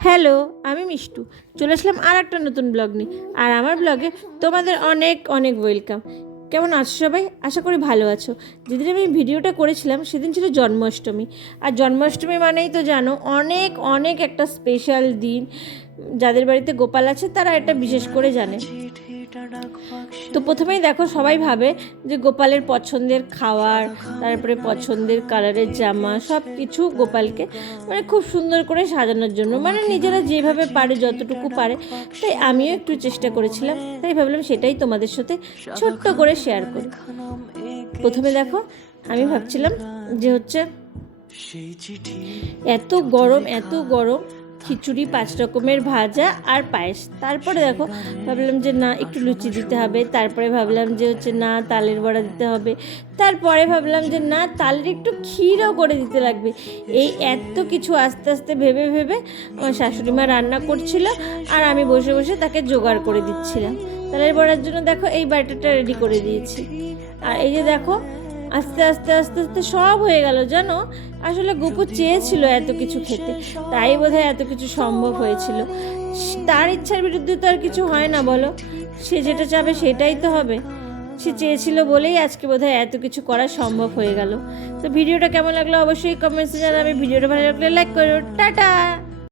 Hello, আমি মিষ্টু। চলে আসলাম আর একটা নতুন ব্লগ নিয়ে। আর আমার ব্লগে তোমাদের অনেক অনেক ওয়েলকাম। কেমন আছো সবাই? আশা করি ভালো আছো। যেদিন আমি ভিডিওটা করেছিলাম সেদিন ছিল জন্মাষ্টমী। আর জন্মাষ্টমী মানেই তো জানো অনেক অনেক একটা স্পেশাল দিন। যাদের বাড়িতে গোপাল আছে তারা এটা বিশেষ করে জানে। তো প্রথমেই দেখো সবাই ভাবে যে গোপালের পছন্দের খাবার, তারপরে পছন্দের কালারের জামা, সব কিছু গোপালকে মানে খুব সুন্দর করে সাজানোর জন্য, মানে নিজেরা যেভাবে পারে যতটুকু পারে। তাই আমিও একটু চেষ্টা করেছিলাম, তাই ভাবলাম সেটাই তোমাদের সাথে ছোট্ট করে শেয়ার করি। প্রথমে দেখো আমি ভাবছিলাম যে এত গরম এত গরম, খিচুড়ি 5 রকমের ভাজা আর পায়েস। তারপরে দেখো ভাবলাম যে না একটু লুচি দিতে হবে, তারপরে ভাবলাম যে না তালের বড়া দিতে হবে, তারপরে ভাবলাম যে না তালের একটু ক্ষীরও করে দিতে লাগবে। এই এত কিছু আস্তে আস্তে ভেবে ভেবে আমার শাশুড়ি মা রান্না করছিল আর আমি বসে বসে তাকে জোগাড় করে দিচ্ছিলাম। তালের বড়ার জন্য দেখো এই ব্যাটারটা রেডি করে দিয়েছি। আর এই যে দেখো আস্তে আস্তে আস্তে আস্তে সব হয়ে গেল জানো। আসলে গোপু চেয়েছিল এত কিছু খেতে, তাই বোধহয় এত কিছু সম্ভব হয়েছিল। তার ইচ্ছার বিরুদ্ধে তো আর কিছু হয় না বলো, সে যেটা চাবে সেটাই তো হবে। সে চেয়েছিল বলেই আজকে বোধহয় এত কিছু করা সম্ভব হয়ে গেল। তো ভিডিওটা কেমন লাগলো অবশ্যই কমেন্টসে জানাবে। ভিডিওটা ভালো লাগলে লাইক করো। টাটা।